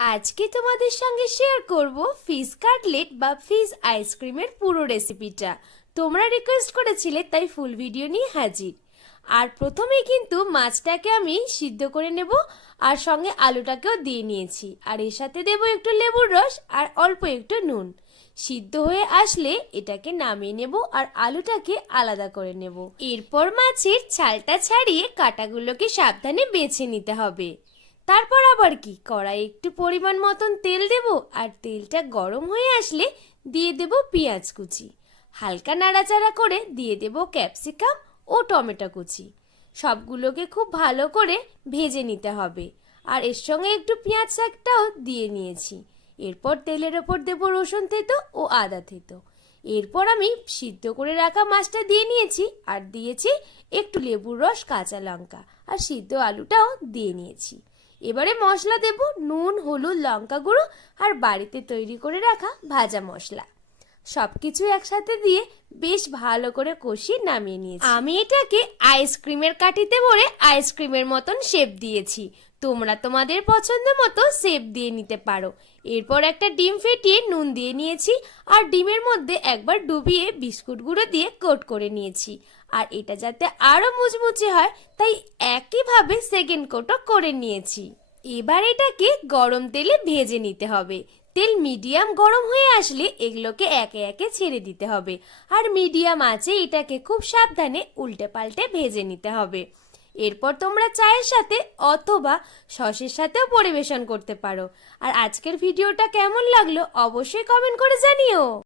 আজকে তোমাদের সঙ্গে শেয়ার করব ফিশ কাটলেট বা ফিশ আইসক্রিমের পুরো রেসিপিটা তোমরা রিকোয়েস্ট করেছিলে, তাই ফুল ভিডিও নিয়ে হাজির। আর প্রথমে কিন্তু মাছটাকে আমি সিদ্ধ করে নেব, আর সঙ্গে আলুটাকেও দিয়ে নিয়েছি। আর এর সাথে দেব একটু লেবুর রস, আর অল্প একটু নুন। সিদ্ধ হয়ে আসলে এটাকে নামিয়ে নেব, আর আলুটাকে আলাদা করে নেব। এরপর মাছের ছালটা ছাড়িয়ে কাটাগুলোকে সাবধানে বেছে নিতে হবে। তারপর আবার কি? কড়াই একটু পরিমাণ মতন তেল দেব আর তেলটা গরম হয়ে আসলে দিয়ে দেব পেঁয়াজ কুচি। হালকা নাড়াচাড়া করে দিয়ে দেব ক্যাপসিকাম ও টমেটো কুচি। সবগুলোকে খুব ভালো করে ভেজে নিতে হবে। আর এর সঙ্গে একটু পেঁয়াজ শাকটাও দিয়ে নিয়েছি। এরপর তেলের ওপর দেব রসুন থেতো ও আদা থেতো। এরপর আমি সিদ্ধ করে রাখা মাছটা দিয়ে নিয়েছি আর দিয়েছি একটু লেবুর রস কাঁচা লঙ্কা। আর সিদ্ধ আলুটাও দিয়ে নিয়েছি। এবারে মশলা দেব নুন হলুদ লঙ্কা গুঁড়ো আর বাড়িতে তৈরি করে রাখা ভাজা মশলা। সব কিছু একসাথে দিয়ে বেশ ভালো করে কষিয়ে নামিয়ে নিয়েছি। আমি এটাকে আইসক্রিমের কাঠিতে ভরে আইসক্রিমের মতন শেপ দিয়েছি। তোমরা তোমাদের পছন্দ মতো শেপ দিয়ে নিতে পারো। এরপর একটা ডিম ফেটিয়ে নুন দিয়ে নিয়েছি আর ডিমের মধ্যে একবার ডুবিয়ে বিস্কুট গুঁড়ো দিয়ে কোট করে নিয়েছি। আর এটা যাতে আরও মুচমুচে হয়, তাই একইভাবে সেকেন্ড কোটও করে নিয়েছি। এবার এটাকে গরম তেলে ভেজে নিতে হবে। তেল মিডিয়াম গরম হয়ে আসলে এগুলোকে একে একে ছেড়ে দিতে হবে। আর মিডিয়াম আছে, এটাকে খুব সাবধানে উল্টে পাল্টে ভেজে নিতে হবে। এরপর তোমরা চায়ের সাথে অথবা সসের সাথেও পরিবেশন করতে পারো। আর আজকের ভিডিওটা কেমন লাগল অবশ্যই কমেন্ট করে জানিও।